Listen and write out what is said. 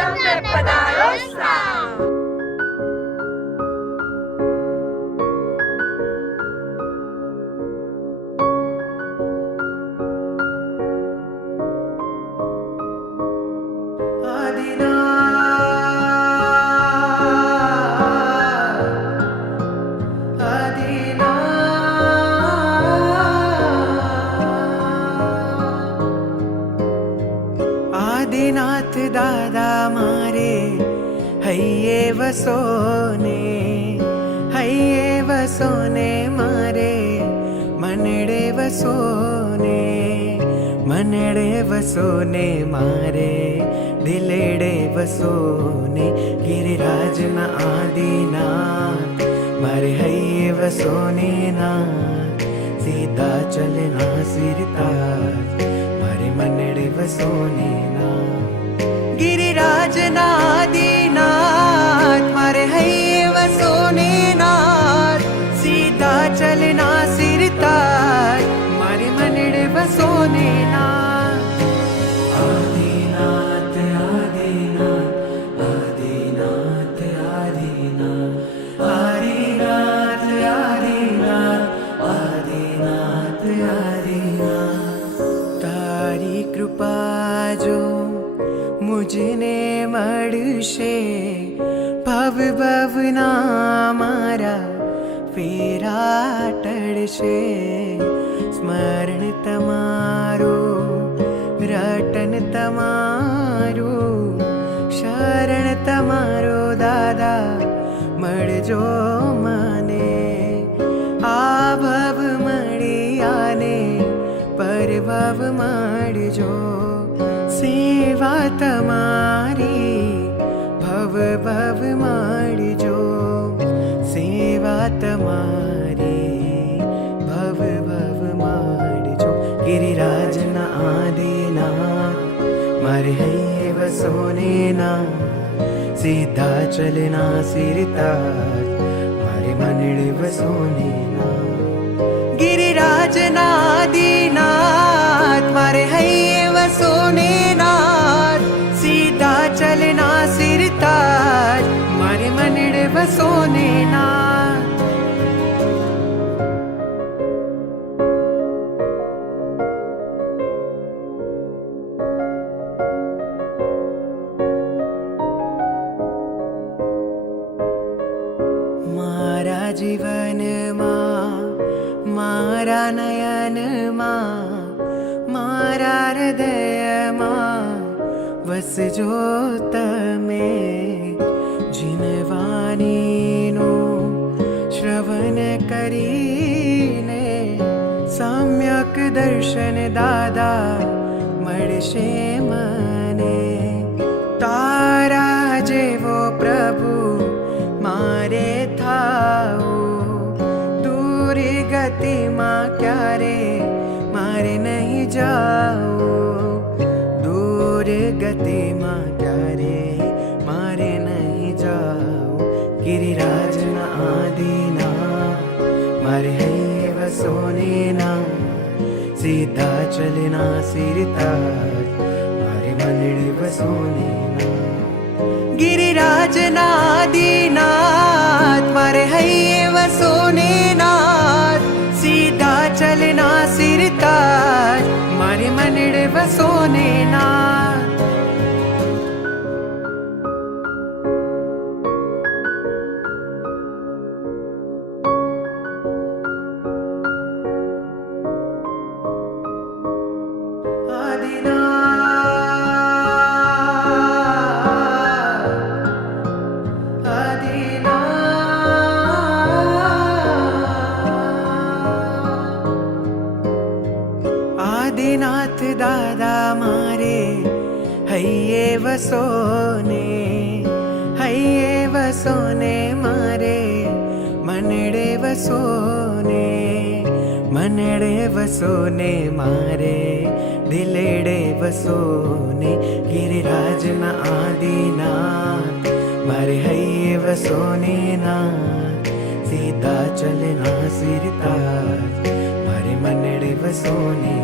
શંકર પધારો શ્રામ. આદિનાથ દાદા મારે હૈયે વસોને મારે મનડે વસોને મારે દિલેડે વસોને ગિરિરાજના આદિનાથ મારે હૈયે વસોને નાથ સીધા ચલના સિરતાજ મારે મનડે વસોને નાથ गिरिराजना आदिनाथ मारे हये वसोने नाथ सीधा चलना सिरताज मारे मनडे वसोने नाथ आदिनाथ आदिनाथ आदिनाथ आदिनाथ आदिनाथ आदिनाथ आदिनाथ आदिनाथ तारी कृपा जो मुझने મળશે ભવના મારા ફેરા ટળશે સ્મરણ તમારું રટન તમારું શરણ તમારો દાદા મળજો મને આ ભવ મળ્યાને પરભવ મળજો સેવા તમારી ભવ ભવ મળજો સેવા તમારી ભવ ભવ મળજો ગિરિરાજના આદિનાથ મારે હૈયે વસોને નાથ સીધા ચલના સિરતાજ મારે મનડે વસોને નાથ गिरिराजना आदिनाथ मारे हये वसोने नाथ सीधा चलना सिरताज मारे मनडे वसोने नाथ मारा जीवનમાં મારા નયનમાં મારા હૃદયમાં વસજો તમે જીનવાણીનું શ્રવણ કરીને સમ્યક દર્શન દાદા મળશે મને તારા જેવો પ્રભુ મારે થાઓ ગતિમાં ક્યારે મારે નહીં જાઓ દૂર ગતિમાં ક્યારે મારે નહીં જાઓ ગિરિરાજના આદિનાથ મારે હૈયે વસોને નાથ સીધા ચલના સિરતાજ મારે મનડે વસોને નાથ गिरिराजना आदिनाथ मारे हये वसोने नाथ सीधा चलना सिरताज मारे मनडे वसोने नाथ આદિનાથ દાદા મારે હૈયે વસોને મારે મનડે વસોને મારે દિલેડે વસોને ગિરિરાજના આદિનાથ મારે હૈયે વસોને નાથ સીધા ચલના સિરતાજ મારે મનડે વસોને